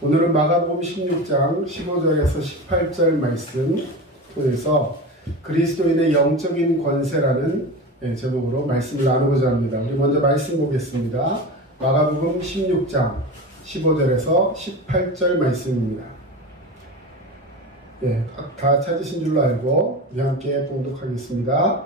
오늘은 마가복음 16장 15절에서 18절 말씀 통해서 그리스도인의 영적인 권세라는 제목으로 말씀을 나누고자 합니다. 우리 먼저 말씀 보겠습니다. 마가복음 16장 15절에서 18절 말씀입니다. 다 찾으신 줄로 알고 우리 함께 봉독하겠습니다.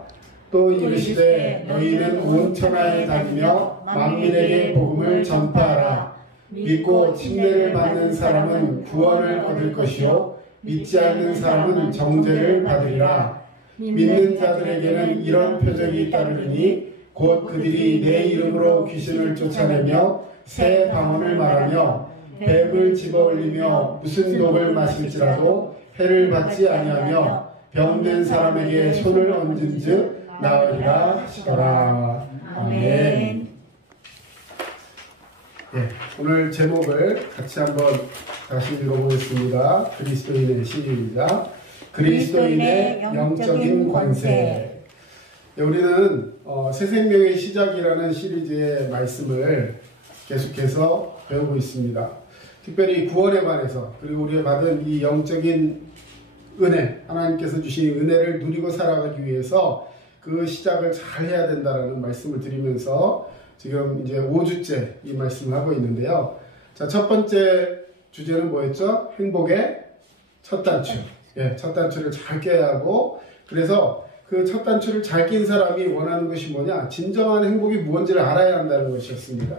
또 이르시되 너희는 온 천하에 다니며 만민에게 복음을 전파하라. 믿고 침례를 받는 사람은 구원을 얻을 것이요 믿지 않는 사람은 정죄를 받으리라. 믿는 자들에게는 이런 표적이 따르리니 곧 그들이 내 이름으로 귀신을 쫓아내며 새 방언을 말하며 뱀을 집어올리며 무슨 독을 마실지라도 해를 받지 아니하며 병든 사람에게 손을 얹은즉 나으리라 하시더라. 아멘. 오늘 제목을 같이 한번 다시 읽어보겠습니다. 그리스도인의 시리즈입니다. 그리스도인의 영적인 권세. 우리는 새 생명의 시작이라는 시리즈의 말씀을 계속해서 배우고 있습니다. 특별히 구원에 관해서, 그리고 우리가 받은 이 영적인 은혜, 하나님께서 주신 은혜를 누리고 살아가기 위해서 그 시작을 잘 해야 된다는 말씀을 드리면서 지금 이제 5주째 이 말씀을 하고 있는데요. 자, 첫 번째 주제는 뭐였죠? 행복의 첫 단추. 첫 단추를 잘 깨야 하고, 그래서 그 첫 단추를 잘 낀 사람이 원하는 것이 뭐냐? 진정한 행복이 무엇인지를 알아야 한다는 것이었습니다.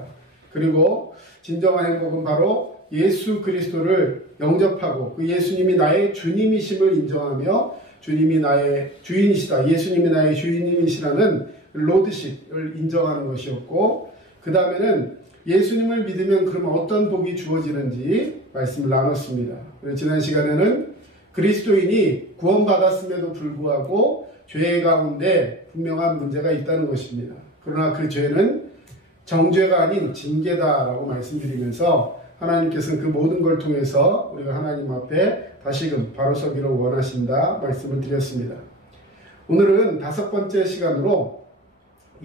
그리고 진정한 행복은 바로 예수 그리스도를 영접하고 그 예수님이 나의 주님이심을 인정하며 주님이 나의 주인이시다, 예수님이 나의 주인이시라는 로드십을 인정하는 것이었고, 그 다음에는 예수님을 믿으면 그러면 어떤 복이 주어지는지 말씀을 나눴습니다. 그래서 지난 시간에는 그리스도인이 구원받았음에도 불구하고 죄 가운데 분명한 문제가 있다는 것입니다. 그러나 그 죄는 정죄가 아닌 징계다라고 말씀드리면서 하나님께서는 그 모든 걸 통해서 우리가 하나님 앞에 다시금 바로 서기를 원하신다 말씀을 드렸습니다. 오늘은 5번째 시간으로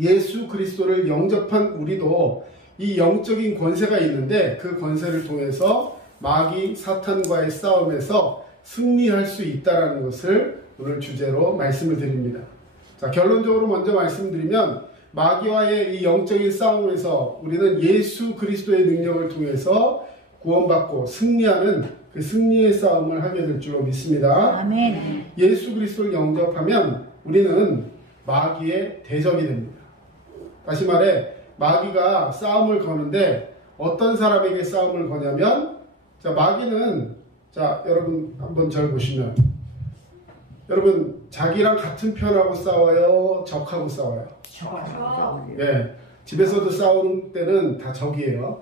예수 그리스도를 영접한 우리도 이 영적인 권세가 있는데 그 권세를 통해서 마귀 사탄과의 싸움에서 승리할 수 있다는 것을 오늘 주제로 말씀을 드립니다. 자, 결론적으로 먼저 말씀드리면 마귀와의 이 영적인 싸움에서 우리는 예수 그리스도의 능력을 통해서 구원받고 승리하는 그 승리의 싸움을 하게 될 줄로 믿습니다. 아멘. 예수 그리스도를 영접하면 우리는 마귀의 대적이 됩니다. 다시 말해 마귀가 싸움을 거는데 어떤 사람에게 싸움을 거냐면, 자, 마귀는, 자, 여러분 한번 절 보시면, 여러분 자기랑 같은 편하고 싸워요, 적하고 싸워요? 집에서도 싸우는 때는 다 적이에요.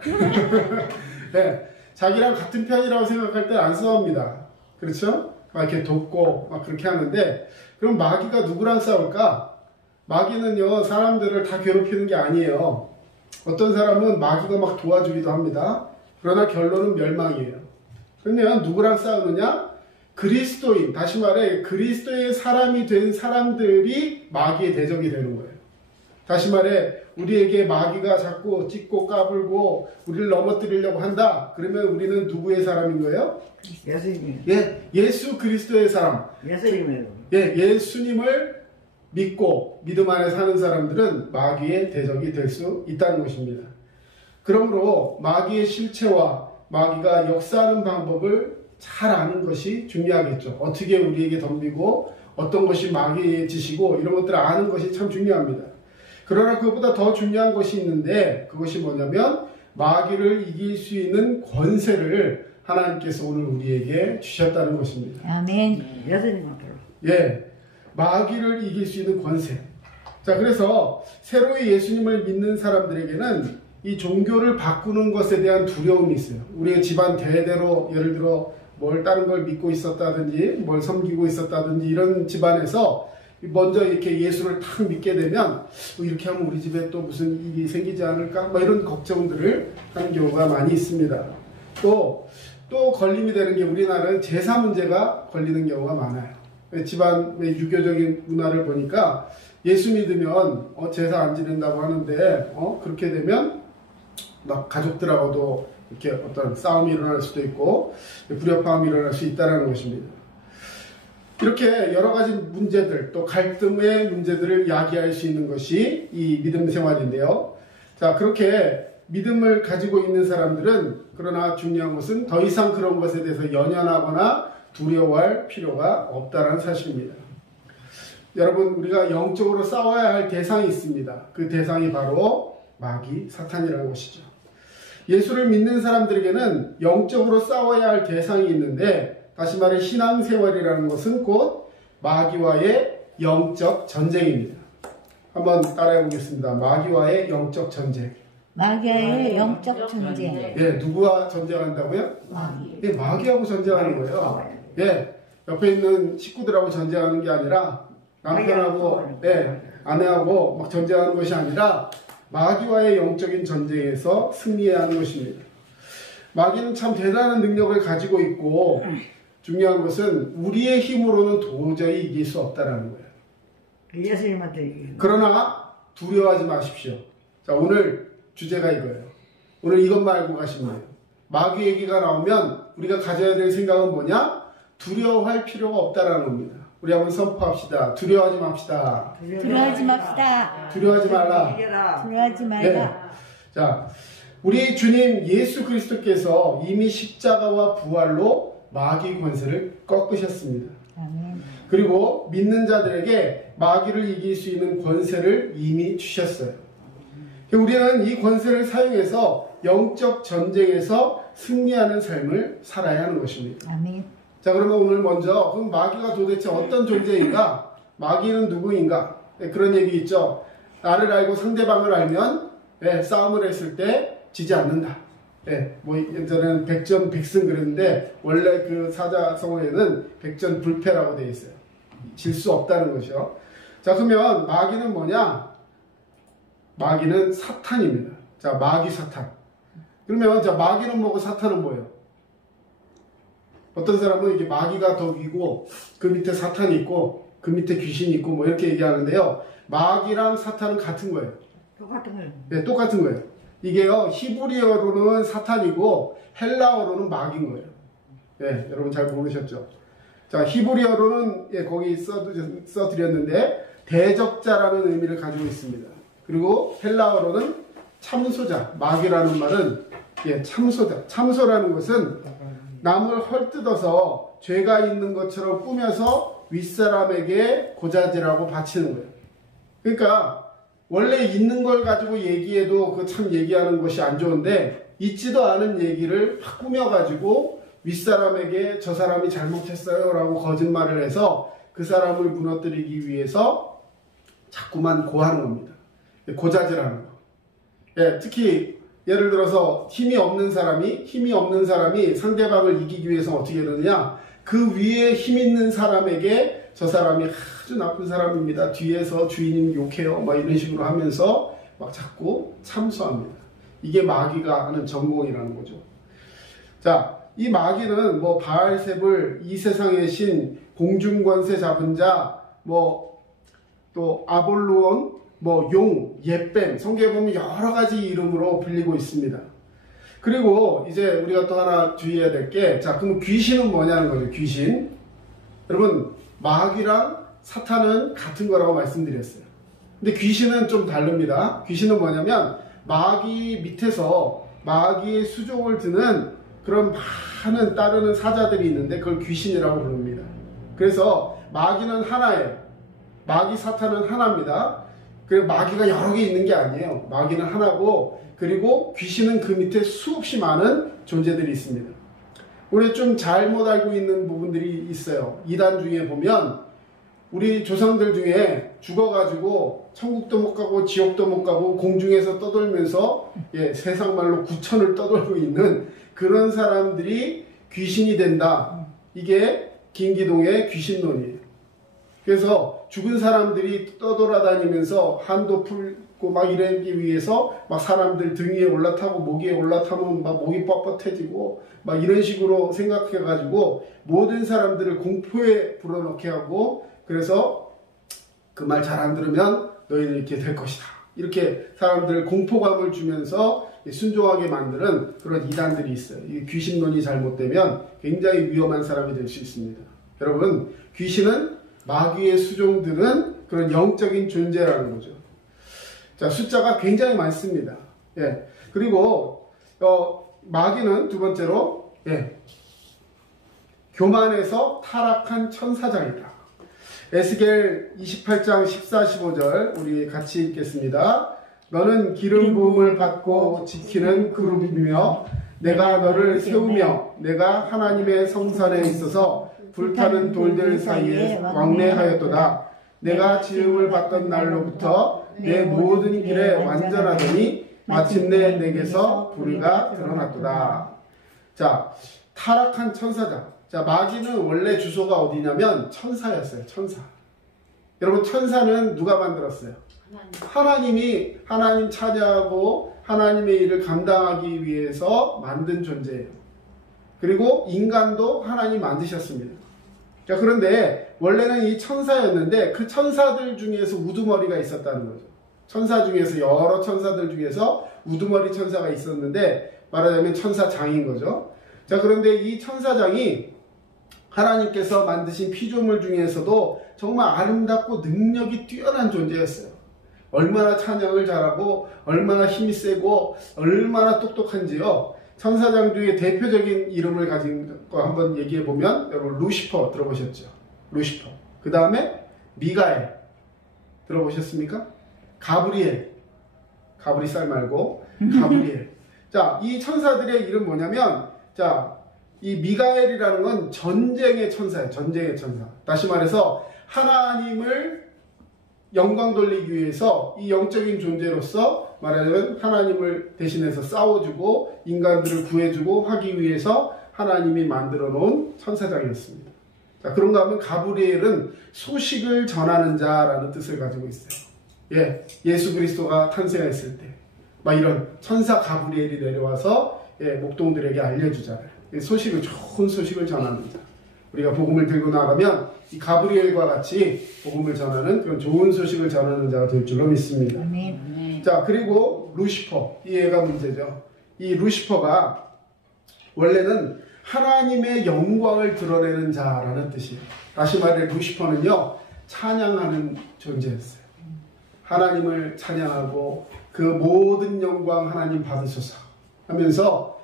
자기랑 같은 편이라고 생각할 때 안 싸웁니다. 그렇죠? 막 이렇게 돕고 막 그렇게 하는데, 그럼 마귀가 누구랑 싸울까? 마귀는요, 사람들을 다 괴롭히는 게 아니에요. 어떤 사람은 마귀가 막 도와주기도 합니다. 그러나 결론은 멸망이에요. 그러면 누구랑 싸우느냐? 그리스도인, 다시 말해 그리스도의 사람이 된 사람들이 마귀의 대적이 되는 거예요. 다시 말해 우리에게 마귀가 자꾸 찢고 까불고 우리를 넘어뜨리려고 한다. 그러면 우리는 누구의 사람인 거예요? 예수님. 예수 그리스도의 사람. 예수님이에요. 예수님을 믿고 믿음 안에 사는 사람들은 마귀의 대적이 될 수 있다는 것입니다. 그러므로 마귀의 실체와 마귀가 역사하는 방법을 잘 아는 것이 중요하겠죠. 어떻게 우리에게 덤비고 어떤 것이 마귀의 짓이고 이런 것들을 아는 것이 참 중요합니다. 그러나 그것보다 더 중요한 것이 있는데, 그것이 뭐냐면 마귀를 이길 수 있는 권세를 하나님께서 오늘 우리에게 주셨다는 것입니다. 아멘. 예수님 앞으로. 마귀를 이길 수 있는 권세. 자, 그래서 새로이 예수님을 믿는 사람들에게는 이 종교를 바꾸는 것에 대한 두려움이 있어요. 우리의 집안 대대로 예를 들어 뭘 다른 걸 믿고 있었다든지 뭘 섬기고 있었다든지 이런 집안에서 먼저 이렇게 예수를 탁 믿게 되면 이렇게 하면 우리 집에 또 무슨 일이 생기지 않을까? 뭐 이런 걱정들을 하는 경우가 많이 있습니다. 또 걸림이 되는 게 우리나라는 제사 문제가 걸리는 경우가 많아요. 집안의 유교적인 문화를 보니까 예수 믿으면 제사 안 지낸다고 하는데 그렇게 되면 막 가족들하고도 이렇게 어떤 싸움이 일어날 수도 있고 불협화음이 일어날 수 있다는 것입니다. 이렇게 여러 가지 문제들, 또 갈등의 문제들을 야기할 수 있는 것이 이 믿음 생활인데요. 자, 그렇게 믿음을 가지고 있는 사람들은 그러나 중요한 것은 더 이상 그런 것에 대해서 연연하거나 두려워할 필요가 없다는 사실입니다. 여러분, 우리가 영적으로 싸워야 할 대상이 있습니다. 그 대상이 바로 마귀, 사탄이라는 것이죠. 예수를 믿는 사람들에게는 영적으로 싸워야 할 대상이 있는데, 다시 말해 신앙생활이라는 것은 곧 마귀와의 영적 전쟁입니다. 한번 따라해 보겠습니다. 마귀와의 영적 전쟁. 마귀와의 영적 전쟁. 예, 누구와 전쟁한다고요? 마귀. 예, 마귀하고 전쟁하는 거예요. 예, 옆에 있는 식구들하고 전쟁하는 게 아니라 남편하고, 예, 아내하고 막 전쟁하는 것이 아니라 마귀와의 영적인 전쟁에서 승리해야 하는 것입니다. 마귀는 참 대단한 능력을 가지고 있고 중요한 것은 우리의 힘으로는 도저히 이길 수 없다는 거예요. 예수님한테 얘기해요. 그러나 두려워하지 마십시오. 자, 오늘 주제가 이거예요. 오늘 이것만 알고 가시면 돼요. 마귀 얘기가 나오면 우리가 가져야 될 생각은 뭐냐? 두려워할 필요가 없다는 겁니다. 우리 한번 선포합시다. 두려워하지 맙시다. 두려워하지 맙시다. 두려워하지 말라. 두려워하지 말라. 네. 자, 우리 주님 예수 그리스도께서 이미 십자가와 부활로 마귀 권세를 꺾으셨습니다. 아멘. 그리고 믿는 자들에게 마귀를 이길 수 있는 권세를 이미 주셨어요. 우리는 이 권세를 사용해서 영적 전쟁에서 승리하는 삶을 살아야 하는 것입니다. 아멘. 자, 그러면 오늘 먼저 그럼 마귀가 도대체 어떤 존재인가? 마귀는 누구인가? 네, 그런 얘기 있죠. 나를 알고 상대방을 알면 싸움을 했을 때 지지 않는다. 뭐 예전에는 백전백승 그랬는데 원래 그 사자성어에는 백전불패라고 되어 있어요. 질 수 없다는 것이요. 자, 그러면 마귀는 뭐냐? 마귀는 사탄입니다. 자, 마귀 사탄. 그러면 자, 마귀는 뭐고 사탄은 뭐예요? 어떤 사람은 이게 마귀가 덕이고 그 밑에 사탄이 있고 그 밑에 귀신이 있고 뭐 이렇게 얘기하는데요. 마귀랑 사탄은 같은 거예요. 똑같은 거예요. 네, 똑같은 거예요. 이게요, 히브리어로는 사탄이고 헬라어로는 마귀인 거예요. 네, 여러분 잘 모르셨죠? 자, 히브리어로는 거기 써드렸는데 대적자라는 의미를 가지고 있습니다. 그리고 헬라어로는 참소자, 마귀라는 말은 참소자. 참소라는 것은 남을 헐뜯어서 죄가 있는 것처럼 꾸며서 윗사람에게 고자질하고 바치는 거예요. 그러니까 원래 있는 걸 가지고 얘기해도 그 참 얘기하는 것이 안 좋은데 있지도 않은 얘기를 막 꾸며가지고 윗사람에게 저 사람이 잘못했어요 라고 거짓말을 해서 그 사람을 무너뜨리기 위해서 자꾸만 고하는 겁니다. 고자질하는 거. 특히 예를 들어서 힘이 없는 사람이 상대방을 이기기 위해서 어떻게 되느냐? 그 위에 힘 있는 사람에게 저 사람이 아주 나쁜 사람입니다. 뒤에서 주인님 욕해요. 막 이런 식으로 하면서 막 자꾸 참소합니다. 이게 마귀가 하는 전공이라는 거죠. 자, 이 마귀는 뭐 바알세불, 이 세상의 신, 공중권세 잡은 자, 뭐 또 아볼로온, 뭐 용, 옛뱀, 성경에 보면 여러 가지 이름으로 불리고 있습니다. 그리고 이제 우리가 또 하나 주의해야 될 게, 자, 그럼 귀신은 뭐냐는 거죠, 귀신. 여러분, 마귀랑 사탄은 같은 거라고 말씀드렸어요. 근데 귀신은 좀 다릅니다. 귀신은 뭐냐면, 마귀 밑에서 마귀의 수종을 드는 그런 많은 따르는 사자들이 있는데, 그걸 귀신이라고 부릅니다. 그래서 마귀는 하나예요. 마귀 사탄은 하나입니다. 그리고 마귀가 여러 개 있는 게 아니에요. 마귀는 하나고, 그리고 귀신은 그 밑에 수없이 많은 존재들이 있습니다. 우리 좀 잘못 알고 있는 부분들이 있어요. 이단 중에 보면 우리 조상들 중에 죽어가지고 천국도 못 가고 지옥도 못 가고 공중에서 떠돌면서 세상 말로 구천을 떠돌고 있는 그런 사람들이 귀신이 된다. 이게 김기동의 귀신론이에요. 그래서 죽은 사람들이 떠돌아다니면서 한도 풀고 막 이러기 위해서 막 사람들 등 위에 올라타고 목 위에 올라타면 막 목이 뻣뻣해지고 막 이런 식으로 생각해가지고 모든 사람들을 공포에 불어넣게 하고, 그래서 그 말 잘 안 들으면 너희는 이렇게 될 것이다. 이렇게 사람들 공포감을 주면서 순종하게 만드는 그런 이단들이 있어요. 이 귀신론이 잘못되면 굉장히 위험한 사람이 될 수 있습니다. 여러분, 귀신은 마귀의 수종들은 그런 영적인 존재라는 거죠. 자, 숫자가 굉장히 많습니다. 예. 그리고 마귀는 두 번째로 교만해서 타락한 천사장이다. 에스겔 28장 14, 15절 우리 같이 읽겠습니다. 너는 기름 부음을 받고 지키는 그룹이며 내가 너를 세우며 내가 하나님의 성산에 있어서 불타는 돌들 사이에 왕래하였도다. 내가 지음을 받던 날로부터 내 모든 길에 완전하더니 마침내 내게서 불의가 드러났도다. 자, 타락한 천사장. 자, 마귀는 원래 주소가 어디냐면 천사였어요. 천사. 여러분, 천사는 누가 만들었어요? 하나님이 하나님 찬양하고 하나님의 일을 감당하기 위해서 만든 존재예요. 그리고 인간도 하나님 만드셨습니다. 자, 그런데 원래는 이 천사였는데 그 천사들 중에서 우두머리가 있었다는 거죠. 천사 중에서 여러 천사들 중에서 우두머리 천사가 있었는데 말하자면 천사장인 거죠. 자, 그런데 이 천사장이 하나님께서 만드신 피조물 중에서도 정말 아름답고 능력이 뛰어난 존재였어요. 얼마나 찬양을 잘하고 얼마나 힘이 세고 얼마나 똑똑한지요. 천사장 중에 대표적인 이름을 가진 거 한번 얘기해 보면 여러분 루시퍼 들어보셨죠? 루시퍼. 그 다음에 미가엘 들어보셨습니까? 가브리엘. 가브리살 말고 가브리엘. 자, 이 천사들의 이름 뭐냐면 자, 이 미가엘이라는 건 전쟁의 천사예요. 전쟁의 천사. 다시 말해서 하나님을 영광 돌리기 위해서 이 영적인 존재로서 말하자면 하나님을 대신해서 싸워주고 인간들을 구해주고 하기 위해서 하나님이 만들어 놓은 천사장이었습니다. 자, 그런가 하면 가브리엘은 소식을 전하는 자라는 뜻을 가지고 있어요. 예, 예수 그리스도가 탄생했을 때 막 이런 천사 가브리엘이 내려와서 목동들에게 알려주잖아요. 소식을, 좋은 소식을 전하는 자. 우리가 복음을 들고 나가면 이 가브리엘과 같이 복음을 전하는 그런 좋은 소식을 전하는 자가 될 줄로 믿습니다. 아멘. 자, 그리고 루시퍼. 이 애가 문제죠. 이 루시퍼가 원래는 하나님의 영광을 드러내는 자라는 뜻이에요. 다시 말해 루시퍼는요, 찬양하는 존재였어요. 하나님을 찬양하고 그 모든 영광 하나님 받으소서 하면서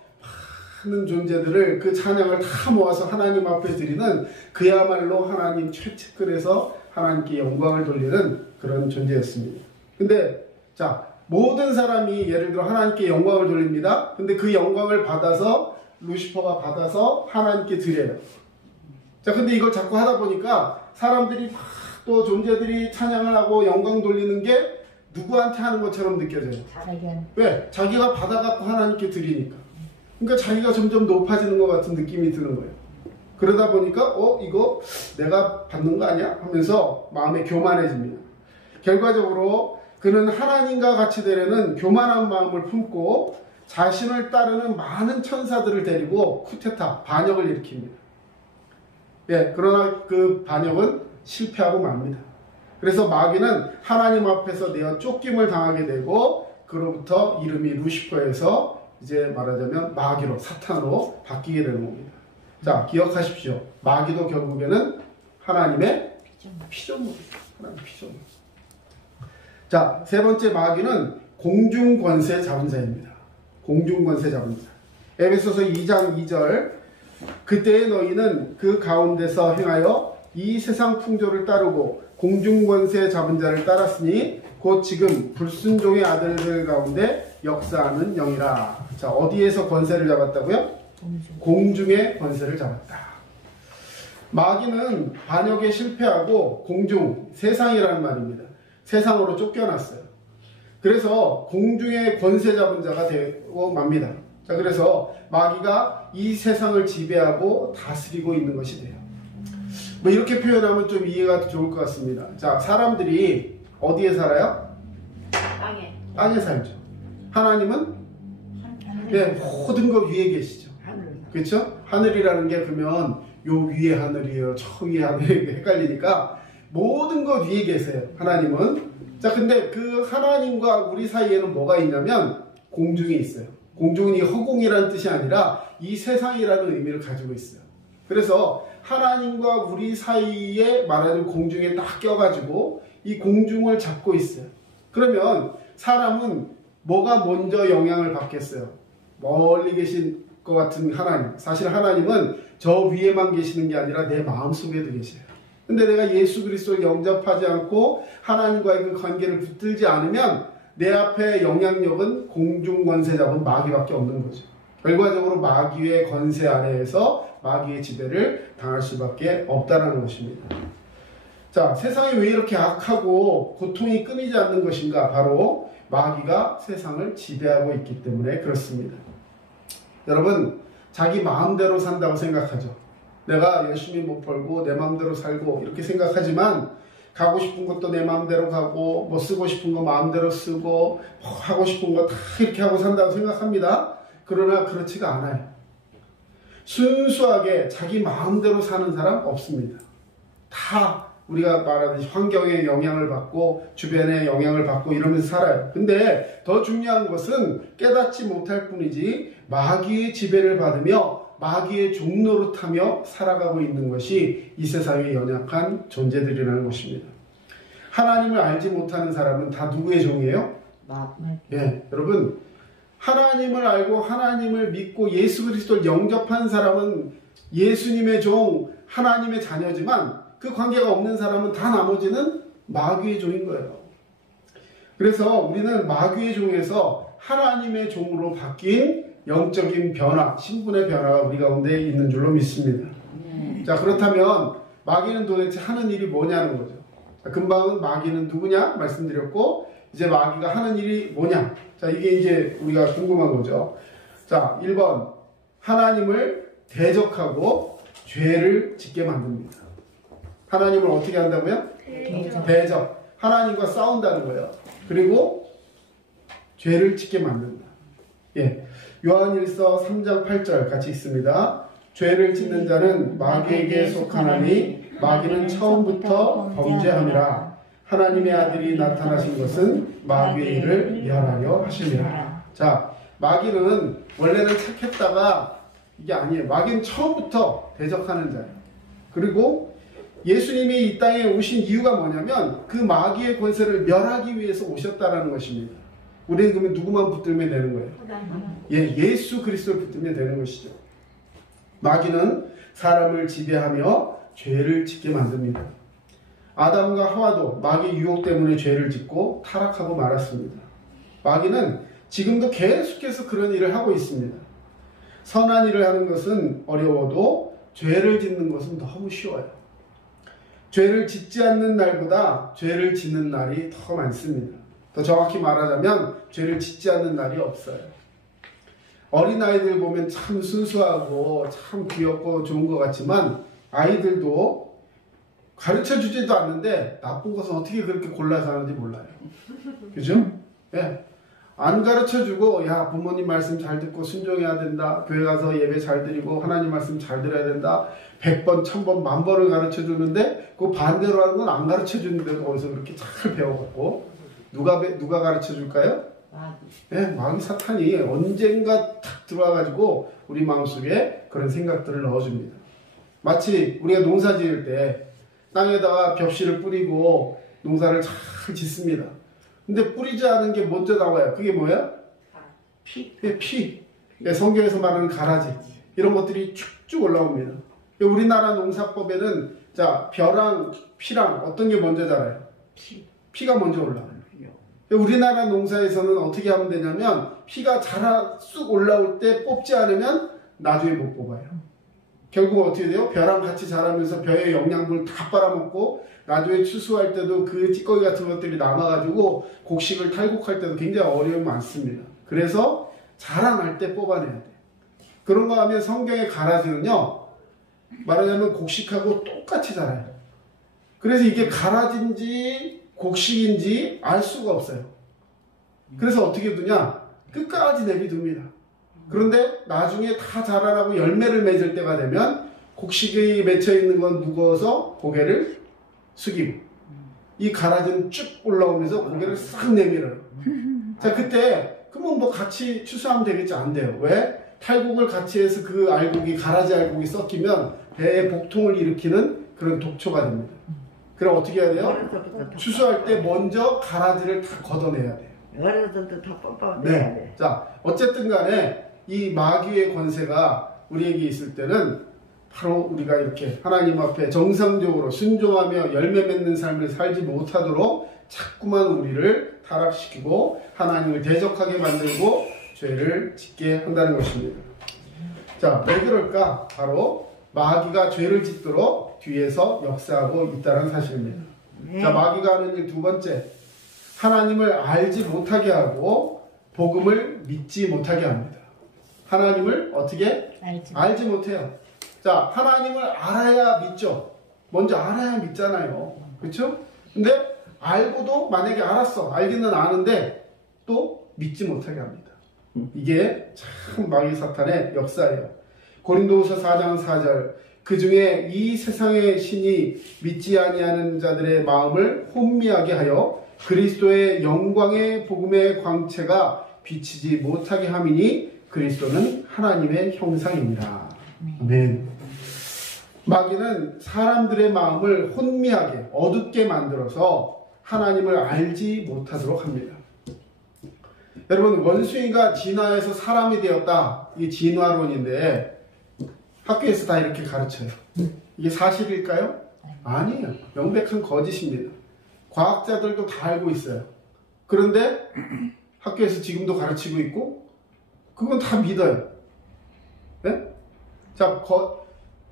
많은 존재들을 그 찬양을 다 모아서 하나님 앞에 드리는 그야말로 하나님 최측근에서 하나님께 영광을 돌리는 그런 존재였습니다. 근데 자, 모든 사람이 예를 들어 하나님께 영광을 돌립니다. 근데 그 영광을 받아서 루시퍼가 받아서 하나님께 드려요. 자, 근데 이걸 자꾸 하다 보니까 사람들이 막 또 존재들이 찬양을 하고 영광 돌리는 게 누구한테 하는 것처럼 느껴져요. 왜? 자기가 받아갖고 하나님께 드리니까. 그러니까 자기가 점점 높아지는 것 같은 느낌이 드는 거예요. 그러다 보니까 이거 내가 받는 거 아니야? 하면서 마음에 교만해집니다. 결과적으로 그는 하나님과 같이 되려는 교만한 마음을 품고 자신을 따르는 많은 천사들을 데리고 쿠데타, 반역을 일으킵니다. 예, 그러나 그 반역은 실패하고 맙니다. 그래서 마귀는 하나님 앞에서 내어 쫓김을 당하게 되고 그로부터 이름이 루시퍼에서 이제 말하자면 마귀로, 사탄으로 바뀌게 되는 겁니다. 자, 기억하십시오. 마귀도 결국에는 하나님의 피조물이에요. 하나님 피조물. 자, 세 번째 마귀는 공중권세 잡은 자입니다. 공중권세 잡은 자. 에베소서 2장 2절. 그때의 너희는 그 가운데서 행하여 이 세상 풍조를 따르고 공중권세 잡은 자를 따랐으니 곧 지금 불순종의 아들들 가운데 역사하는 영이라. 자, 어디에서 권세를 잡았다고요? 공중의 권세를 잡았다. 마귀는 반역에 실패하고 공중, 세상이라는 말입니다. 세상으로 쫓겨났어요. 그래서 공중의 권세 잡은 자가 되고 맙니다. 자, 그래서 마귀가 이 세상을 지배하고 다스리고 있는 것이 돼요. 뭐 이렇게 표현하면 좀 이해가 좋을 것 같습니다. 자, 사람들이 어디에 살아요? 땅에. 땅에 살죠. 하나님은 모든 것 위에 계시죠. 하늘. 그렇죠? 하늘이라는 게 그러면 요 위에 하늘이에요, 저 위에 하늘이 헷갈리니까 모든 것 위에 계세요. 하나님은. 자, 근데 그 하나님과 우리 사이에는 뭐가 있냐면 공중이 있어요. 공중은 이 허공이라는 뜻이 아니라 이 세상이라는 의미를 가지고 있어요. 그래서 하나님과 우리 사이에 말하는 공중에 딱 껴가지고 이 공중을 잡고 있어요. 그러면 사람은 뭐가 먼저 영향을 받겠어요? 멀리 계신 것 같은 하나님. 사실 하나님은 저 위에만 계시는 게 아니라 내 마음속에도 계세요. 근데 내가 예수 그리스도를 영접하지 않고 하나님과의 그 관계를 붙들지 않으면 내 앞에 영향력은 공중 권세 잡은 마귀밖에 없는 거죠. 결과적으로 마귀의 권세 아래에서 마귀의 지배를 당할 수밖에 없다는 것입니다. 자, 세상이 왜 이렇게 악하고 고통이 끊이지 않는 것인가? 바로 마귀가 세상을 지배하고 있기 때문에 그렇습니다. 여러분, 자기 마음대로 산다고 생각하죠. 내가 열심히 못 벌고 내 마음대로 살고 이렇게 생각하지만 가고 싶은 것도 내 마음대로 가고 뭐 쓰고 싶은 거 마음대로 쓰고 뭐 하고 싶은 거 다 이렇게 하고 산다고 생각합니다. 그러나 그렇지가 않아요. 순수하게 자기 마음대로 사는 사람 없습니다. 다 우리가 말하듯이 환경에 영향을 받고 주변에 영향을 받고 이러면서 살아요. 근데 더 중요한 것은 깨닫지 못할 뿐이지 마귀의 지배를 받으며 마귀의 종노릇하며 살아가고 있는 것이 이 세상에 연약한 존재들이라는 것입니다. 하나님을 알지 못하는 사람은 다 누구의 종이에요? 예, 여러분, 하나님을 알고 하나님을 믿고 예수 그리스도를 영접한 사람은 예수님의 종, 하나님의 자녀지만 그 관계가 없는 사람은 다 나머지는 마귀의 종인 거예요. 그래서 우리는 마귀의 종에서 하나님의 종으로 바뀐 영적인 변화, 신분의 변화가 우리 가운데 있는 줄로 믿습니다. 자, 그렇다면 마귀는 도대체 하는 일이 뭐냐는 거죠. 자, 금방은 마귀는 누구냐 말씀드렸고 이제 마귀가 하는 일이 뭐냐. 자, 이게 이제 우리가 궁금한 거죠. 자, 1번 하나님을 대적하고 죄를 짓게 만듭니다. 하나님을 어떻게 한다고요? 대적. 하나님과 싸운다는 거예요. 그리고 죄를 짓게 만든다. 예. 요한일서 3장 8절 같이 있습니다. 죄를 짓는 자는 마귀에게 속하나니 마귀는 처음부터 범죄함이라. 하나님의 아들이 나타나신 것은 마귀의 일을 멸하려 하심이라. 자, 마귀는 원래는 착했다가 이게 아니에요. 마귀는 처음부터 대적하는 자예요. 그리고 예수님이 이 땅에 오신 이유가 뭐냐면 그 마귀의 권세를 멸하기 위해서 오셨다라는 것입니다. 우리는 그러면 누구만 붙들면 되는 거예요? 예, 예수 그리스도를 붙들면 되는 것이죠. 마귀는 사람을 지배하며 죄를 짓게 만듭니다. 아담과 하와도 마귀 유혹 때문에 죄를 짓고 타락하고 말았습니다. 마귀는 지금도 계속해서 그런 일을 하고 있습니다. 선한 일을 하는 것은 어려워도 죄를 짓는 것은 너무 쉬워요. 죄를 짓지 않는 날보다 죄를 짓는 날이 더 많습니다. 더 정확히 말하자면 죄를 짓지 않는 날이 없어요. 어린아이들 보면 참 순수하고 참 귀엽고 좋은 것 같지만 아이들도 가르쳐주지도 않는데 나쁜 것은 어떻게 그렇게 골라서 하는지 몰라요. 그죠? 예. 안 가르쳐주고 야 부모님 말씀 잘 듣고 순종해야 된다. 교회 가서 예배 잘 드리고 하나님 말씀 잘 들어야 된다. 100번, 1000번, 10,000번을 가르쳐주는데 그 반대로 하는 건 안 가르쳐주는데도 어디서 그렇게 잘 배워갖고 누가 가르쳐줄까요? 네, 마귀 사탄이 언젠가 탁 들어와가지고 우리 마음속에 그런 생각들을 넣어줍니다. 마치 우리가 농사 지을 때 땅에다가 벽실을 뿌리고 농사를 잘 짓습니다. 근데 뿌리지 않은 게 먼저 나와요. 그게 뭐야? 피. 피. 성경에서 말하는 가라지. 이런 것들이 쭉쭉 올라옵니다. 우리나라 농사법에는 자 벼랑 피랑 어떤 게 먼저 자라요? 피가 먼저 올라와요. 우리나라 농사에서는 어떻게 하면 되냐면 피가 자라 쑥 올라올 때 뽑지 않으면 나중에 못 뽑아요. 결국 어떻게 돼요? 벼랑 같이 자라면서 벼의 영양분을 다 빨아먹고 나중에 추수할 때도 그 찌꺼기 같은 것들이 남아가지고 곡식을 탈곡할 때도 굉장히 어려움이 많습니다. 그래서 자라날 때 뽑아내야 돼요. 그런가 하면 성경의 가라지는요 말하자면 곡식하고 똑같이 자라요. 그래서 이게 가라지인지 곡식인지 알 수가 없어요. 그래서 어떻게 두냐? 끝까지 내비둡니다. 그런데 나중에 다 자라나고 열매를 맺을 때가 되면 곡식이 맺혀 있는 건 무거워서 고개를 숙이고 이 가라지는 쭉 올라오면서 고개를 싹 내밀어요. 자, 그때 그러면 뭐 같이 추수하면 되겠지? 안 돼요. 왜? 탈곡을 같이 해서 그 알곡이 가라지 알곡이 섞이면 배에 복통을 일으키는 그런 독초가 됩니다. 그럼 어떻게 해야 돼요? 추수할 때 먼저 가라지를 다 걷어내야 돼요. 어려서부터 다 뻔뻔 네. 내야 돼. 자, 어쨌든 간에 이 마귀의 권세가 우리에게 있을 때는 바로 우리가 이렇게 하나님 앞에 정상적으로 순종하며 열매 맺는 삶을 살지 못하도록 자꾸만 우리를 타락시키고 하나님을 대적하게 만들고 죄를 짓게 한다는 것입니다. 자, 왜 그럴까? 바로 마귀가 죄를 짓도록 뒤에서 역사하고 있다는 사실입니다. 네. 자, 마귀가 하는 일 두 번째, 하나님을 알지 못하게 하고 복음을 믿지 못하게 합니다. 하나님을 어떻게? 알지 못해요. 자, 하나님을 알아야 믿죠. 먼저 알아야 믿잖아요. 그렇죠? 근데 알고도 만약에 알기는 아는데 또 믿지 못하게 합니다. 이게 참 마귀 사탄의 역사예요. 고린도후서 4장 4절, 그 중에 이 세상의 신이 믿지 아니하는 자들의 마음을 혼미하게 하여 그리스도의 영광의 복음의 광채가 비치지 못하게 함이니 그리스도는 하나님의 형상입니다. 아멘. 마귀는 사람들의 마음을 혼미하게 어둡게 만들어서 하나님을 알지 못하도록 합니다. 여러분, 원숭이가 진화해서 사람이 되었다, 이게 진화론인데 학교에서 다 이렇게 가르쳐요. 이게 사실일까요? 아니에요. 명백한 거짓입니다. 과학자들도 다 알고 있어요. 그런데 학교에서 지금도 가르치고 있고 그건 다 믿어요. 네? 자,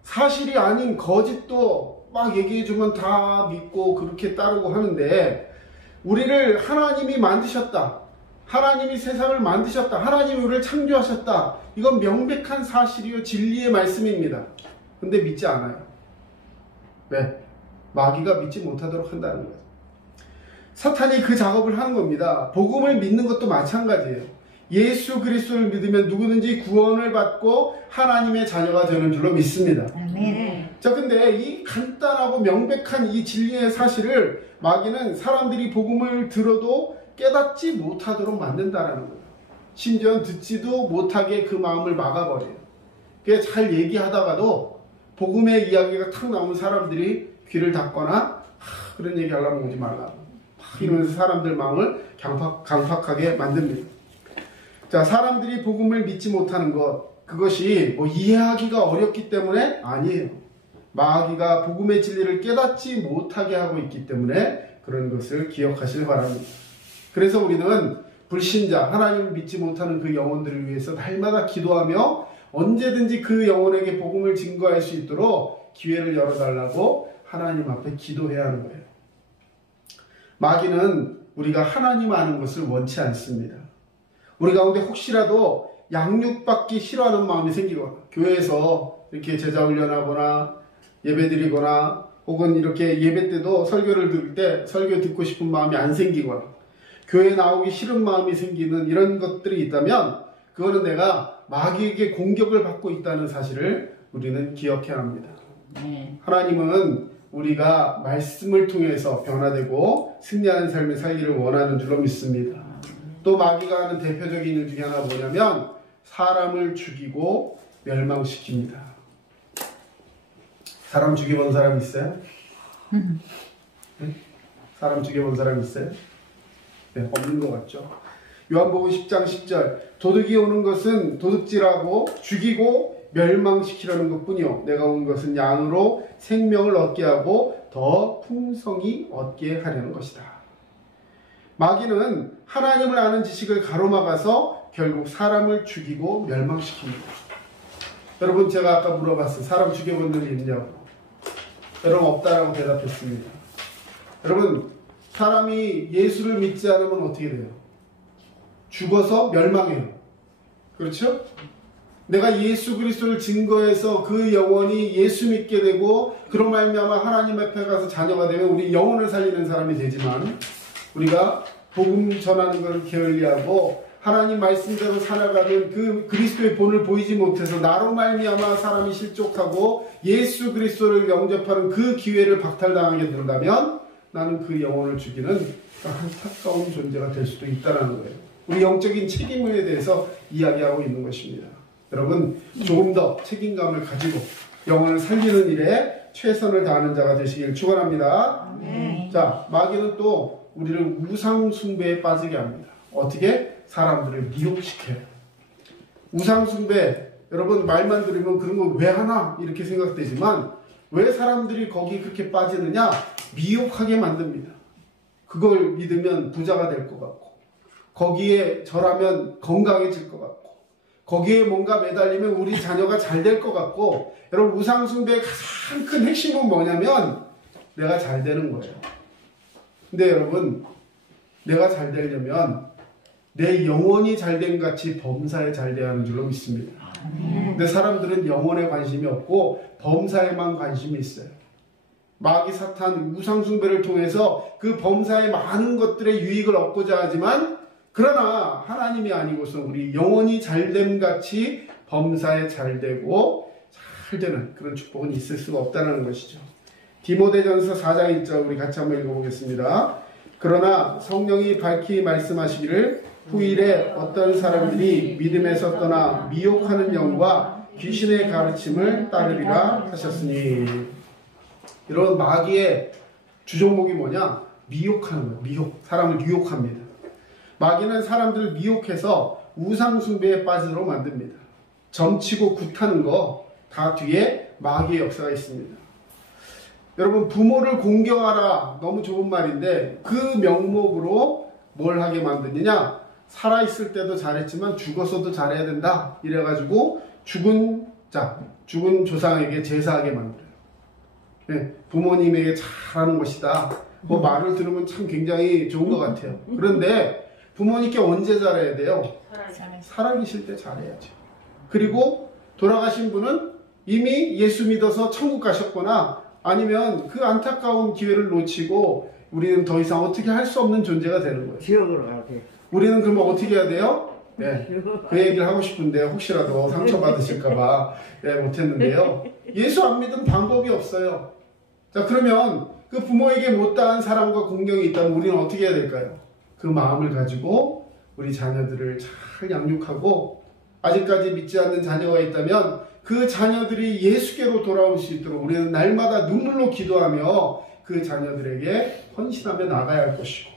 사실이 아닌 거짓도 막 얘기해주면 다 믿고 그렇게 따르고 하는데, 우리를 하나님이 만드셨다, 하나님이 세상을 만드셨다, 하나님이 우리를 창조하셨다, 이건 명백한 사실이요 진리의 말씀입니다. 근데 믿지 않아요. 왜? 마귀가 믿지 못하도록 한다는 거예요. 사탄이 그 작업을 하는 겁니다. 복음을 믿는 것도 마찬가지예요. 예수 그리스도를 믿으면 누구든지 구원을 받고 하나님의 자녀가 되는 줄로 믿습니다. 아멘. 자, 근데 이 간단하고 명백한 이 진리의 사실을 마귀는 사람들이 복음을 들어도 깨닫지 못하도록 만든다라는 거예요. 심지어 듣지도 못하게 그 마음을 막아버려요. 그게 잘 얘기하다가도 복음의 이야기가 탁 나오는 사람들이 귀를 닫거나 그런 얘기 하려면 오지 말라 이러면서 사람들 마음을 강팍하게 만듭니다. 자, 사람들이 복음을 믿지 못하는 것, 그것이 뭐 이해하기가 어렵기 때문에 아니에요. 마귀가 복음의 진리를 깨닫지 못하게 하고 있기 때문에 그런 것을 기억하시길 바랍니다. 그래서 우리는 불신자, 하나님을 믿지 못하는 그 영혼들을 위해서 날마다 기도하며 언제든지 그 영혼에게 복음을 증거할 수 있도록 기회를 열어달라고 하나님 앞에 기도해야 하는 거예요. 마귀는 우리가 하나님 아는 것을 원치 않습니다. 우리 가운데 혹시라도 양육받기 싫어하는 마음이 생기거나, 교회에서 이렇게 제자 훈련하거나 예배 드리거나 혹은 이렇게 예배 때도 설교를 들을 때 설교 듣고 싶은 마음이 안 생기거나 교회 나오기 싫은 마음이 생기는 이런 것들이 있다면 그거는 내가 마귀에게 공격을 받고 있다는 사실을 우리는 기억해야 합니다. 하나님은 우리가 말씀을 통해서 변화되고 승리하는 삶을 살기를 원하는 줄로 믿습니다. 또 마귀가 하는 대표적인 일 중에 하나 뭐냐면 사람을 죽이고 멸망시킵니다. 사람 죽여본 사람 있어요? 네? 사람 죽여본 사람 있어요? 네, 없는 것 같죠? 요한복음 10장 10절, 도둑이 오는 것은 도둑질하고 죽이고 멸망시키려는 것뿐이요 내가 온 것은 양으로 생명을 얻게 하고 더 풍성히 얻게 하려는 것이다. 마귀는 하나님을 아는 지식을 가로막아서 결국 사람을 죽이고 멸망시킵니다. 여러분, 제가 아까 물어봤어요. 사람 죽여본 적이 있냐고. 여러분, 없다라고 대답했습니다. 여러분, 사람이 예수를 믿지 않으면 어떻게 돼요? 죽어서 멸망해요. 그렇죠? 내가 예수 그리스도를 증거해서 그 영혼이 예수 믿게 되고 그런 말미암아 하나님 앞에 가서 자녀가 되면 우리 영혼을 살리는 사람이 되지만, 우리가 복음 전하는 것을 게을리하고 하나님 말씀대로 살아가는 그 그리스도의 본을 보이지 못해서 나로 말미암아 사람이 실족하고 예수 그리스도를 영접하는 그 기회를 박탈당하게 된다면 나는 그 영혼을 죽이는 안타까운 존재가 될 수도 있다는 거예요. 우리 영적인 책임에 대해서 이야기하고 있는 것입니다. 여러분, 조금 더 책임감을 가지고 영혼을 살리는 일에 최선을 다하는 자가 되시길 축원합니다. 자, 마귀는 또 우리를 우상 숭배에 빠지게 합니다. 어떻게? 사람들을 미혹시켜요. 우상 숭배, 여러분 말만 들으면 그런 거 왜 하나 이렇게 생각되지만 왜 사람들이 거기 그렇게 빠지느냐? 미혹하게 만듭니다. 그걸 믿으면 부자가 될 것 같고, 거기에 절하면 건강해질 것 같고, 거기에 뭔가 매달리면 우리 자녀가 잘 될 것 같고. 여러분, 우상숭배의 가장 큰 핵심은 뭐냐면 내가 잘 되는 거예요. 근데 여러분, 내가 잘 되려면 내 영혼이 잘된 같이 범사에 잘 돼야 하는 줄로 믿습니다. 근데 사람들은 영혼에 관심이 없고 범사에만 관심이 있어요. 마귀 사탄 우상숭배를 통해서 그 범사의 많은 것들의 유익을 얻고자 하지만, 그러나 하나님이 아니고서 우리 영혼이 잘됨 같이 범사에 잘되고 잘되는 그런 축복은 있을 수가 없다는 것이죠. 디모데전서 4장 1절 우리 같이 한번 읽어보겠습니다. 그러나 성령이 밝히 말씀하시기를 후일에 어떤 사람들이 믿음에서 떠나 미혹하는 영과 귀신의 가르침을 따르리라 하셨으니. 이런 마귀의 주종목이 뭐냐? 미혹하는 거예요. 미혹. 사람을 유혹합니다. 마귀는 사람들을 미혹해서 우상숭배에 빠지도록 만듭니다. 점치고 굿하는 거 다 뒤에 마귀의 역사가 있습니다. 여러분, 부모를 공경하라, 너무 좋은 말인데 그 명목으로 뭘 하게 만드느냐? 살아있을 때도 잘했지만 죽어서도 잘해야 된다 이래가지고 죽은 조상에게 제사하게 만들어요. 네, 부모님에게 잘하는 것이다. 뭐 말을 들으면 참 굉장히 좋은 것 같아요. 그런데 부모님께 언제 잘해야 돼요? 살아계실 때 잘해야죠. 그리고 돌아가신 분은 이미 예수 믿어서 천국 가셨거나 아니면 그 안타까운 기회를 놓치고 우리는 더 이상 어떻게 할 수 없는 존재가 되는 거예요. 지옥으로 가야 돼. 우리는 그러면 어떻게 해야 돼요? 네, 그 얘기를 하고 싶은데 혹시라도 상처받으실까봐 못했는데요. 예수 안 믿으면 방법이 없어요. 자, 그러면 그 부모에게 못다한 사랑과 공경이 있다면 우리는 어떻게 해야 될까요? 그 마음을 가지고 우리 자녀들을 잘 양육하고, 아직까지 믿지 않는 자녀가 있다면 그 자녀들이 예수께로 돌아올 수 있도록 우리는 날마다 눈물로 기도하며 그 자녀들에게 헌신하며 나가야 할 것이고,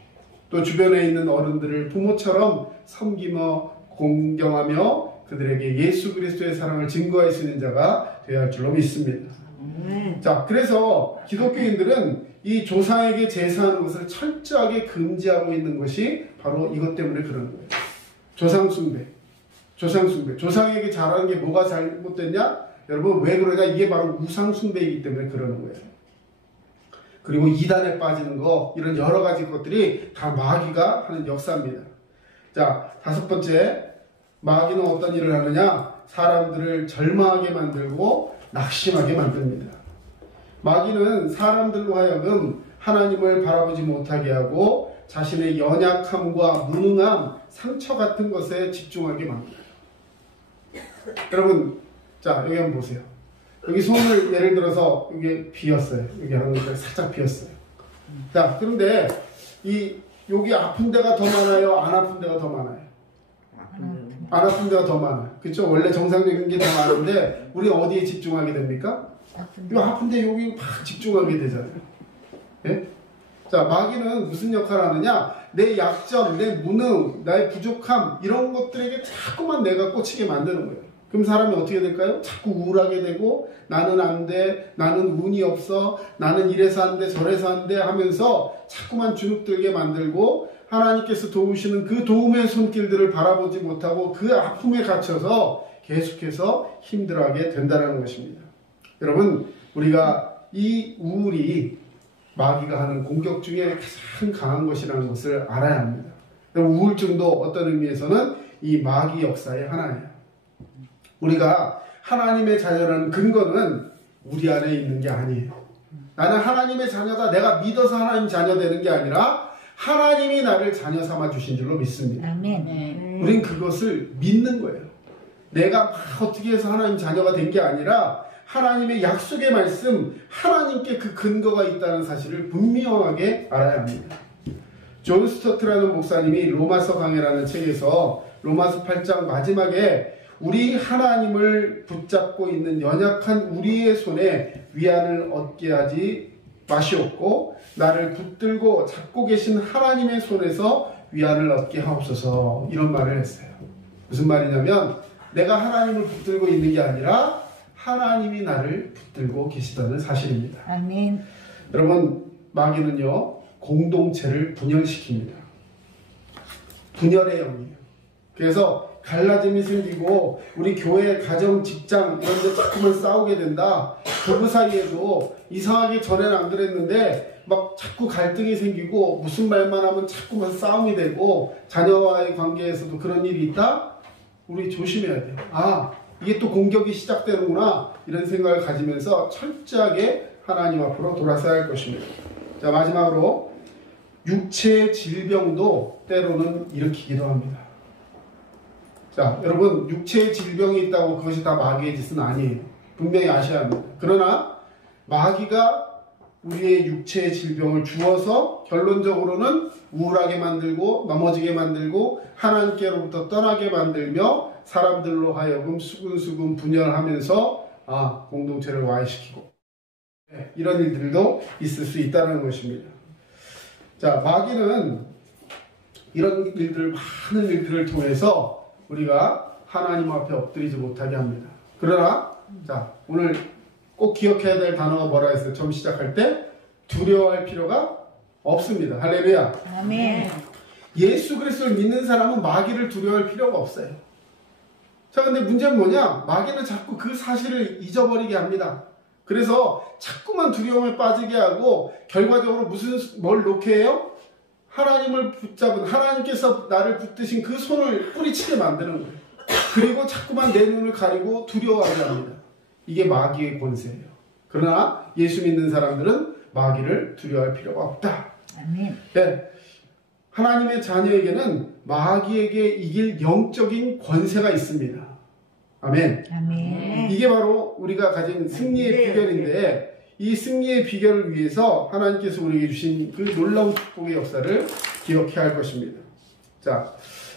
또 주변에 있는 어른들을 부모처럼 섬기며 공경하며 그들에게 예수 그리스도의 사랑을 증거할 수 있는 자가 되어야 할 줄로 믿습니다. 자, 그래서 기독교인들은 이 조상에게 제사하는 것을 철저하게 금지하고 있는 것이 바로 이것 때문에 그러는 거예요. 조상숭배. 조상에게 잘하는 게 뭐가 잘못됐냐? 여러분, 왜 그러냐? 이게 바로 우상숭배이기 때문에 그러는 거예요. 그리고 이단에 빠지는 거, 이런 여러 가지 것들이 다 마귀가 하는 역사입니다. 자, 5번째, 마귀는 어떤 일을 하느냐? 사람들을 절망하게 만들고 낙심하게 만듭니다. 마귀는 사람들로 하여금 하나님을 바라보지 못하게 하고 자신의 연약함과 무능함, 상처 같은 것에 집중하게 만들어요. 여러분, 자, 여기 한번 보세요. 여기 손을 예를 들어서 여기 비었어요. 여기 하는 데 살짝 비었어요. 자, 그런데 여기 아픈 데가 더 많아요? 안 아픈 데가 더 많아요? 안 아픈 데가 더 많아요. 그렇죠? 원래 정상적인 게 더 많은데 우리는 어디에 집중하게 됩니까? 이 아픈데 여기 막 집중하게 되잖아요. 예? 자, 마귀는 무슨 역할을 하느냐? 내 약점, 내 무능, 나의 부족함, 이런 것들에게 자꾸만 내가 꽂히게 만드는 거예요. 그럼 사람이 어떻게 될까요? 자꾸 우울하게 되고, 나는 안 돼, 나는 운이 없어, 나는 이래서 안 돼, 저래서 안 돼 하면서 자꾸만 주눅들게 만들고, 하나님께서 도우시는 그 도움의 손길들을 바라보지 못하고 그 아픔에 갇혀서 계속해서 힘들어하게 된다는 것입니다. 여러분, 우리가 이 우울이 마귀가 하는 공격 중에 가장 강한 것이라는 것을 알아야 합니다. 우울증도 어떤 의미에서는 이 마귀 역사의 하나예요. 우리가 하나님의 자녀라는 근거는 우리 안에 있는 게 아니에요. 나는 하나님의 자녀다, 내가 믿어서 하나님 자녀 되는 게 아니라 하나님이 나를 자녀 삼아 주신 줄로 믿습니다. 아멘. 우린 그것을 믿는 거예요. 내가 막 어떻게 해서 하나님 자녀가 된 게 아니라 하나님의 약속의 말씀, 하나님께 그 근거가 있다는 사실을 분명하게 알아야 합니다. 존 스토트라는 목사님이 로마서 강해라는 책에서 로마서 8장 마지막에 우리 하나님을 붙잡고 있는 연약한 우리의 손에 위안을 얻게 하지 마시옵고 나를 붙들고 잡고 계신 하나님의 손에서 위안을 얻게 하옵소서, 이런 말을 했어요. 무슨 말이냐면 내가 하나님을 붙들고 있는 게 아니라 하나님이 나를 붙들고 계시다는 사실입니다. 아멘. 여러분, 마귀는요 공동체를 분열시킵니다. 분열의 영이에요. 그래서 갈라짐이 생기고 우리 교회, 가정, 직장 이런 데 자꾸만 싸우게 된다. 부부 사이에도 이상하게 전에는 안 그랬는데 막 자꾸 갈등이 생기고 무슨 말만 하면 자꾸만 싸움이 되고 자녀와의 관계에서도 그런 일이 있다? 우리 조심해야 돼요. 아, 이게 또 공격이 시작되는구나, 이런 생각을 가지면서 철저하게 하나님 앞으로 돌아서야 할 것입니다. 자, 마지막으로 육체의 질병도 때로는 일으키기도 합니다. 자, 여러분, 육체의 질병이 있다고 그것이 다 마귀의 짓은 아니에요. 분명히 아셔야 합니다. 그러나 마귀가 우리의 육체의 질병을 주어서 결론적으로는 우울하게 만들고 넘어지게 만들고 하나님께로부터 떠나게 만들며 사람들로 하여금 수근수근 분열하면서 공동체를 와해시키고 이런 일들도 있을 수 있다는 것입니다. 자, 마귀는 이런 일들, 많은 일들을 통해서 우리가 하나님 앞에 엎드리지 못하게 합니다. 그러나 자, 오늘 꼭 기억해야 될 단어가 뭐라 했어요? 처음 시작할 때 두려워할 필요가 없습니다. 할렐루야. 아멘. 예수 그리스도를 믿는 사람은 마귀를 두려워할 필요가 없어요. 자, 근데 문제는 뭐냐? 마귀는 자꾸 그 사실을 잊어버리게 합니다. 그래서 자꾸만 두려움에 빠지게 하고 결과적으로 뭘 놓게 해요? 하나님을 붙잡은, 하나님께서 나를 붙드신 그 손을 뿌리치게 만드는 거예요. 그리고 자꾸만 내 눈을 가리고 두려워하게 합니다. 이게 마귀의 권세예요. 그러나 예수 믿는 사람들은 마귀를 두려워할 필요가 없다. 아멘. 네. 하나님의 자녀에게는 마귀에게 이길 영적인 권세가 있습니다. 아멘. 아멘. 이게 바로 우리가 가진 승리의 비결인데, 이 승리의 비결을 위해서 하나님께서 우리에게 주신 그 놀라운 축복의 역사를 기억해야 할 것입니다. 자,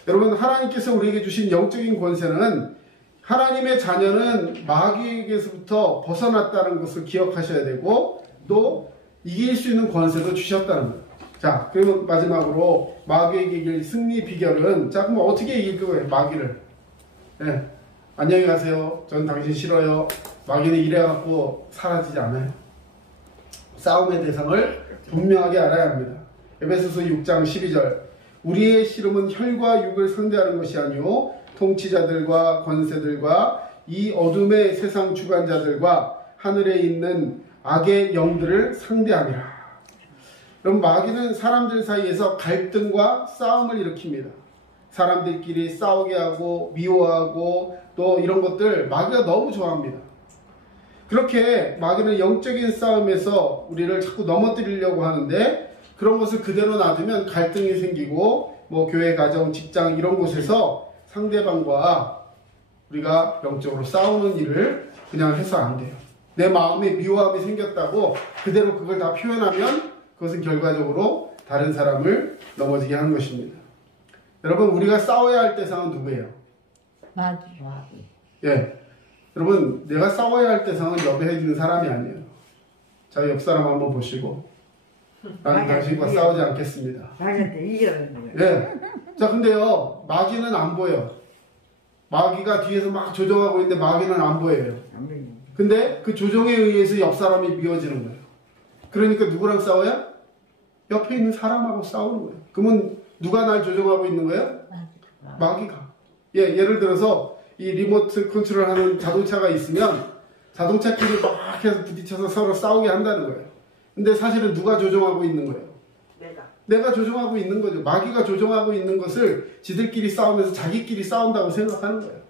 여러분, 하나님께서 우리에게 주신 영적인 권세는, 하나님의 자녀는 마귀에게서부터 벗어났다는 것을 기억하셔야 되고, 또 이길 수 있는 권세도 주셨다는 거예요. 자, 그러면 마지막으로 마귀에게 이길 승리 비결은, 자, 그럼 어떻게 이길 거예요, 마귀를? 네. 안녕히 가세요. 전 당신 싫어요. 마귀는 이래갖고 사라지지 않아요. 싸움의 대상을 분명하게 알아야 합니다. 에베소서 6장 12절. 우리의 씨름은 혈과 육을 상대하는 것이 아니요 통치자들과 권세들과 이 어둠의 세상 주관자들과 하늘에 있는 악의 영들을 상대함이라. 그럼 마귀는 사람들 사이에서 갈등과 싸움을 일으킵니다. 사람들끼리 싸우게 하고 미워하고 또 이런 것들 마귀가 너무 좋아합니다. 그렇게 마귀는 영적인 싸움에서 우리를 자꾸 넘어뜨리려고 하는데, 그런 것을 그대로 놔두면 갈등이 생기고 뭐 교회, 가정, 직장 이런 곳에서 상대방과 우리가 영적으로 싸우는 일을 그냥 해서 안 돼요. 내 마음에 미워함이 생겼다고 그대로 그걸 다 표현하면 그것은 결과적으로 다른 사람을 넘어지게 하는 것입니다. 여러분, 우리가 싸워야 할 대상은 누구예요? 마귀. 예. 여러분, 내가 싸워야 할 대상은 옆에 있는 사람이 아니에요. 자, 옆 사람 한번 보시고, 나는 당신과 싸우지 않겠습니다. 나한테 이기라는 거예요. 예. 자, 근데요, 마귀는 안 보여. 마귀가 뒤에서 막 조정하고 있는데 마귀는 안 보여요. 근데 그 조정에 의해서 옆 사람이 미워지는 거예요. 그러니까 누구랑 싸워야? 옆에 있는 사람하고 싸우는 거예요. 그러면 누가 날 조정하고 있는 거예요? 마귀가. 예, 예를 들어서 이 리모트 컨트롤하는 자동차가 있으면 자동차끼리 막 해서 부딪혀서 서로 싸우게 한다는 거예요. 근데 사실은 누가 조정하고 있는 거예요? 내가 조정하고 있는 거죠. 마귀가 조정하고 있는 것을 지들끼리 싸우면서 자기끼리 싸운다고 생각하는 거예요.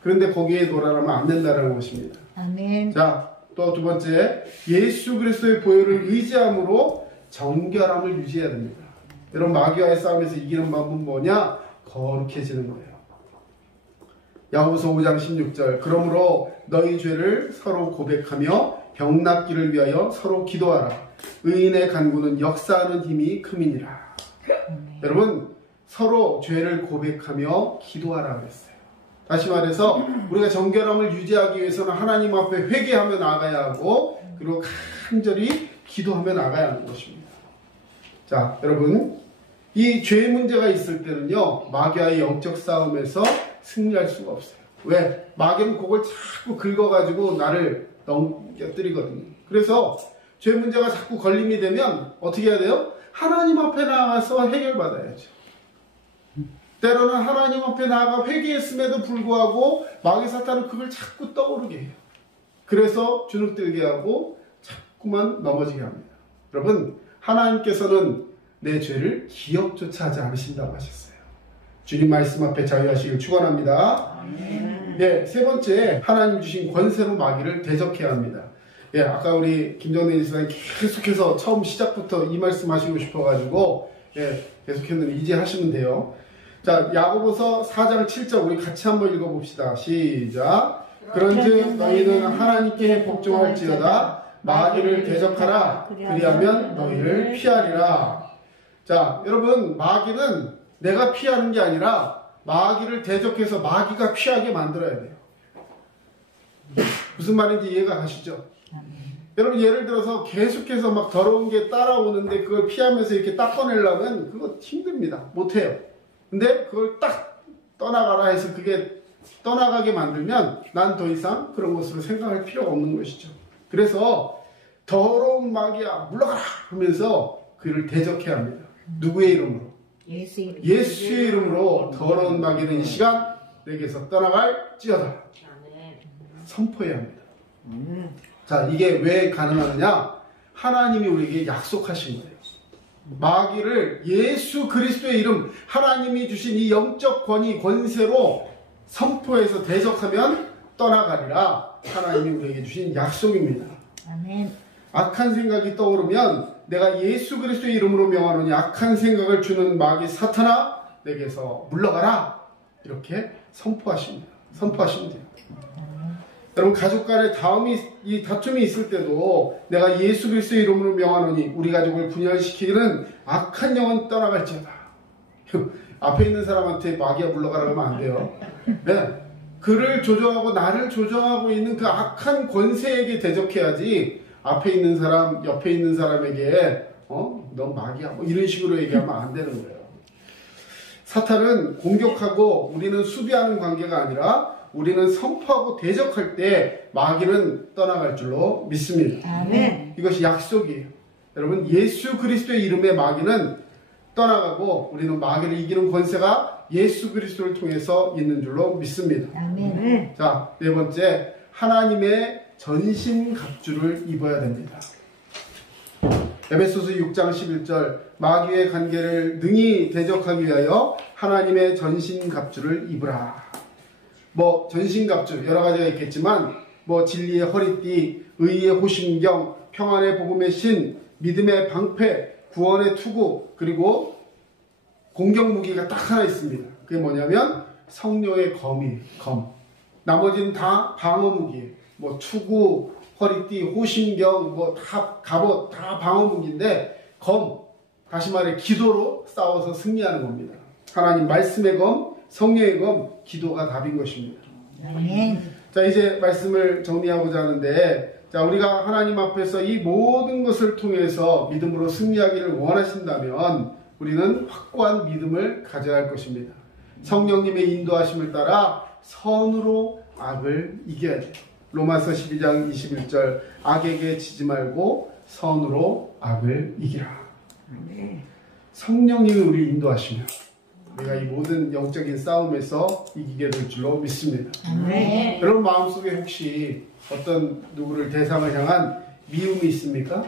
그런데 거기에 놀아나면 안 된다는 것입니다. 아멘. 자, 또 두 번째, 예수 그리스도의 보혈을 의지함으로 정결함을 유지해야 됩니다. 여러분, 마귀와의 싸움에서 이기는 방법은 뭐냐? 거룩해지는 거예요. 야고보서 5장 16절 그러므로 너희 죄를 서로 고백하며 병 낫기를 위하여 서로 기도하라. 의인의 간구는 역사하는 힘이 큼이니라. 여러분 서로 죄를 고백하며 기도하라 그랬어요. 다시 말해서 우리가 정결함을 유지하기 위해서는 하나님 앞에 회개하며 나가야 하고 그리고 간절히 기도하며 나가야 하는 것입니다. 자, 여러분 이 죄 문제가 있을 때는요 마귀와의 영적 싸움에서 승리할 수가 없어요. 왜? 마귀는 그걸 자꾸 긁어가지고 나를 넘겨뜨리거든요. 그래서 죄 문제가 자꾸 걸림이 되면 어떻게 해야 돼요? 하나님 앞에 나가서 해결받아야죠. 때로는 하나님 앞에 나아가 회개했음에도 불구하고 마귀 사탄은 그걸 자꾸 떠오르게 해요. 그래서 주눅들게 하고 자꾸만 넘어지게 합니다. 여러분 하나님께서는 내 죄를 기억조차 하지 않으신다고 하셨어요. 주님 말씀 앞에 자유하시길 축원합니다. 네, 세 번째 하나님 주신 권세로 마귀를 대적해야 합니다. 예, 아까 우리 김정래 지사님 계속해서 처음 시작부터 이 말씀 하시고 싶어가지고 예, 계속했는데 이제 하시면 돼요. 자, 야고보서 4장 7절 우리 같이 한번 읽어봅시다. 시작. 그런즉 너희는 하나님께 복종할지어다 마귀를 대적하라. 그리하면 너희를 피하리라. 자, 여러분 마귀는 내가 피하는 게 아니라 마귀를 대적해서 마귀가 피하게 만들어야 돼요. 무슨 말인지 이해가 가시죠? 여러분 예를 들어서 계속해서 막 더러운 게 따라오는데 그걸 피하면서 이렇게 닦아내려면 그거 힘듭니다. 못해요. 근데 그걸 딱 떠나가라 해서 그게 떠나가게 만들면 난 더 이상 그런 것으로 생각할 필요가 없는 것이죠. 그래서 더러운 마귀야 물러가라 하면서 그를 대적해야 합니다. 누구의 이름으로? 예수의 이름으로 더러운 마귀는 이 시간 내게서 떠나갈지어다. 선포해야 합니다. 자, 이게 왜 가능하느냐? 하나님이 우리에게 약속하신 거예요. 마귀를 예수 그리스도의 이름, 하나님이 주신 이 영적 권위, 권세로 선포해서 대적하면 떠나가리라. 하나님이 우리에게 주신 약속입니다. 아멘. 악한 생각이 떠오르면 내가 예수 그리스도의 이름으로 명하노니 악한 생각을 주는 마귀 사탄아 내게서 물러가라. 이렇게 선포하십니다. 선포하시면 돼요. 여러분 가족 간에 다툼이 있을 때도 내가 예수 그리스도의 이름으로 명하노니 우리 가족을 분열시키는 악한 영은 떠나갈지어다. 앞에 있는 사람한테 마귀야 물러가라 하면 안 돼요. 네. 그를 조종하고 나를 조종하고 있는 그 악한 권세에게 대적해야지 앞에 있는 사람, 옆에 있는 사람에게 너 마귀야 뭐 이런 식으로 얘기하면 안 되는 거예요. 사탄은 공격하고 우리는 수비하는 관계가 아니라 우리는 선포하고 대적할 때 마귀는 떠나갈 줄로 믿습니다. 아멘. 이것이 약속이에요. 여러분 예수 그리스도의 이름의 마귀는 떠나가고 우리는 마귀를 이기는 권세가 예수 그리스도를 통해서 있는 줄로 믿습니다. 아멘. 자, 네 번째 하나님의 전신갑주를 입어야 됩니다. 에베소서 6장 11절 마귀의 관계를 능히 대적하기 위하여 하나님의 전신갑주를 입으라. 뭐 전신갑주 여러 가지가 있겠지만 뭐 진리의 허리띠, 의의 호심경, 평안의 복음의 신, 믿음의 방패, 구원의 투구, 그리고 공격 무기가 딱 하나 있습니다. 그게 뭐냐면 성령의 검. 나머지는 다 방어 무기예요. 뭐 투구, 허리띠, 호심경, 뭐 다 갑옷, 다 방어 무기인데 다시 말해 기도로 싸워서 승리하는 겁니다. 하나님 말씀의 검, 성령의 검, 기도가 답인 것입니다. 아멘. 자, 이제 말씀을 정리하고자 하는데, 자, 우리가 하나님 앞에서 이 모든 것을 통해서 믿음으로 승리하기를 원하신다면 우리는 확고한 믿음을 가져야 할 것입니다. 성령님의 인도하심을 따라 선으로 악을 이겨야 돼요. 로마서 12장 21절 악에게 지지 말고 선으로 악을 이기라. 성령님이 우리 인도하시면 우리가 이 모든 영적인 싸움에서 이기게 될 줄로 믿습니다. 아멘. 여러분 마음속에 혹시 어떤 누구를 대상을 향한 미움이 있습니까?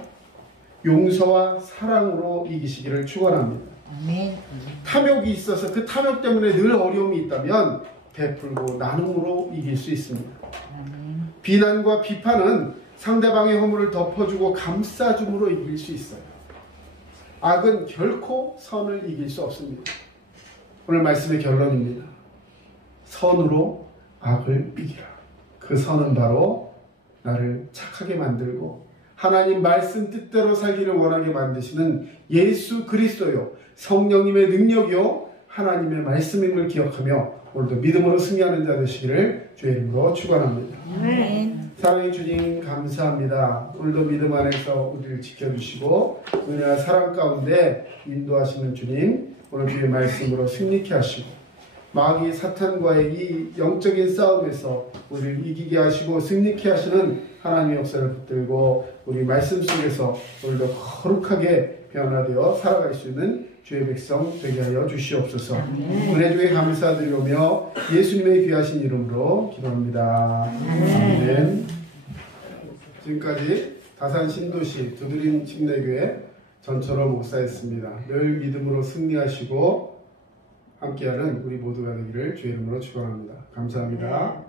용서와 사랑으로 이기시기를 축원합니다. 아멘. 탐욕이 있어서 그 탐욕 때문에 늘 어려움이 있다면 베풀고 나눔으로 이길 수 있습니다. 아멘. 비난과 비판은 상대방의 허물을 덮어주고 감싸줌으로 이길 수 있어요. 악은 결코 선을 이길 수 없습니다. 오늘 말씀의 결론입니다. 선으로 악을 이기라. 그 선은 바로 나를 착하게 만들고 하나님 말씀 뜻대로 살기를 원하게 만드시는 예수 그리스도요 성령님의 능력이요 하나님의 말씀임을 기억하며 오늘도 믿음으로 승리하는 자 되시기를 주의 이름으로 축원합니다. 아멘. 사랑의 주님 감사합니다. 오늘도 믿음 안에서 우리를 지켜주시고 은혜와 사랑 가운데 인도하시는 주님, 오늘 주의 말씀으로 승리케 하시고 마귀 사탄과의 이 영적인 싸움에서 우리를 이기게 하시고 승리케 하시는 하나님의 역사를 붙들고 우리 말씀 속에서 오늘도 거룩하게 변화되어 살아갈 수 있는 주의 백성 되게 하여 주시옵소서. 은혜 주에 감사드리며 예수님의 귀하신 이름으로 기도합니다. 아멘. 지금까지 다산 신도시 두드림 침례교회 전철호 목사였습니다. 늘 믿음으로 승리하시고 함께하는 우리 모두가 되기를 주의 이름으로 축원합니다. 감사합니다.